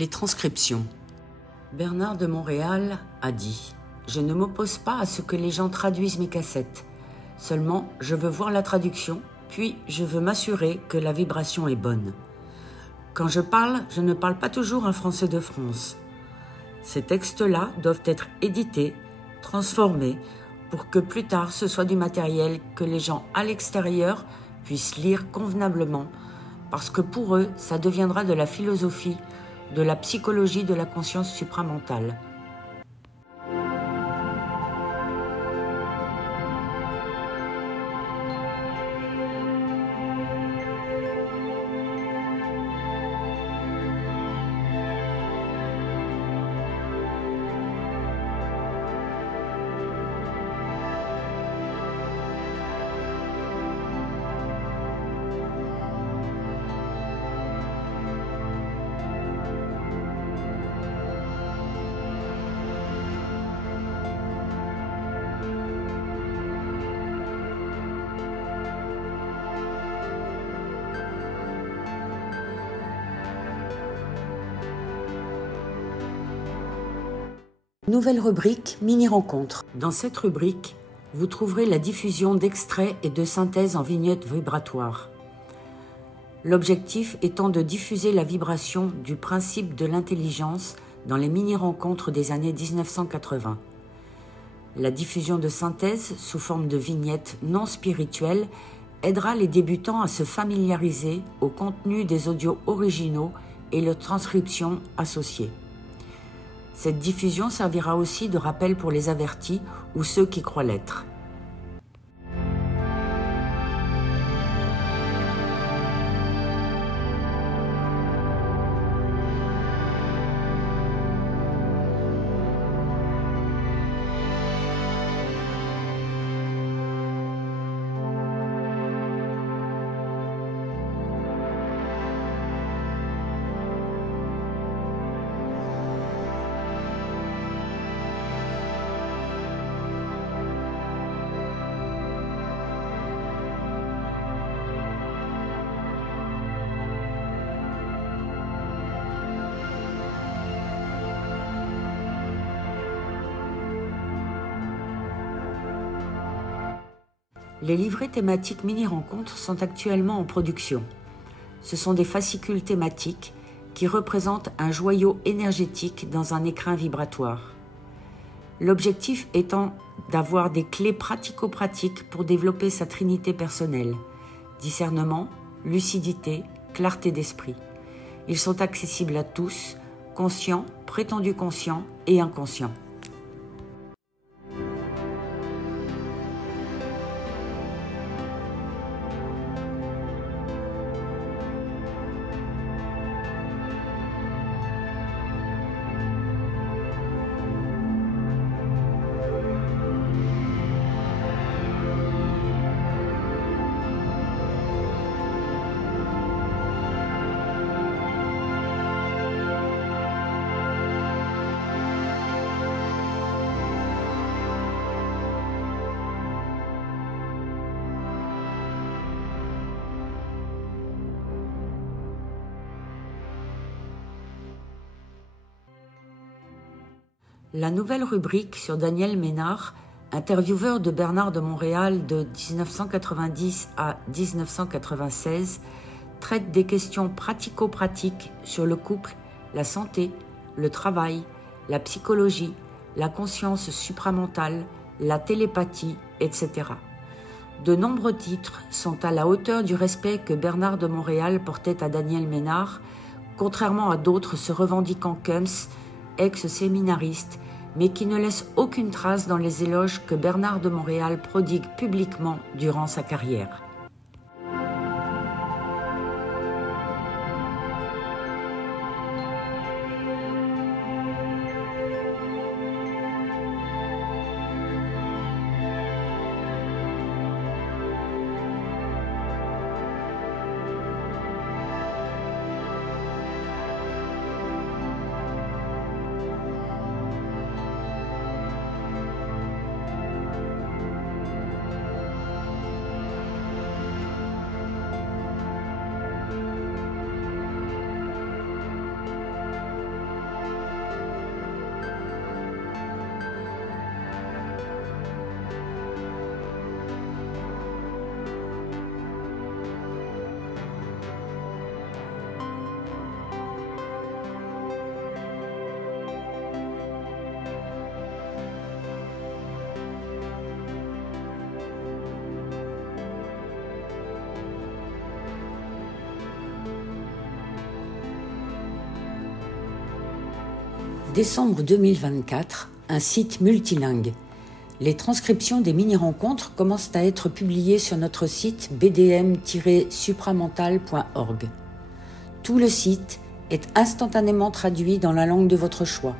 Les transcriptions. Bernard de Montréal a dit « Je ne m'oppose pas à ce que les gens traduisent mes cassettes. Seulement, je veux voir la traduction, puis je veux m'assurer que la vibration est bonne. Quand je ne parle pas toujours un français de France. Ces textes-là doivent être édités, transformés, pour que plus tard ce soit du matériel que les gens à l'extérieur puissent lire convenablement, parce que pour eux, ça deviendra de la philosophie, de la psychologie de la conscience supramentale. » Nouvelle rubrique mini-rencontre. Dans cette rubrique, vous trouverez la diffusion d'extraits et de synthèses en vignettes vibratoires. L'objectif étant de diffuser la vibration du principe de l'intelligence dans les mini-rencontres des années 1980. La diffusion de synthèses sous forme de vignettes non spirituelles aidera les débutants à se familiariser au contenu des audios originaux et leurs transcriptions associées. Cette diffusion servira aussi de rappel pour les avertis ou ceux qui croient l'être. Les livrets thématiques mini-rencontres sont actuellement en production. Ce sont des fascicules thématiques qui représentent un joyau énergétique dans un écrin vibratoire. L'objectif étant d'avoir des clés pratico-pratiques pour développer sa trinité personnelle, discernement, lucidité, clarté d'esprit. Ils sont accessibles à tous, conscients, prétendus conscients et inconscients. La nouvelle rubrique sur Daniel Ménard, intervieweur de Bernard de Montréal de 1990 à 1996, traite des questions pratico-pratiques sur le couple, la santé, le travail, la psychologie, la conscience supramentale, la télépathie, etc. De nombreux titres sont à la hauteur du respect que Bernard de Montréal portait à Daniel Ménard, contrairement à d'autres se revendiquant Kums, ex-séminariste, mais qui ne laisse aucune trace dans les éloges que Bernard de Montréal prodigue publiquement durant sa carrière. décembre 2024, un site multilingue. Les transcriptions des mini-rencontres commencent à être publiées sur notre site bdm-supramental.org. Tout le site est instantanément traduit dans la langue de votre choix.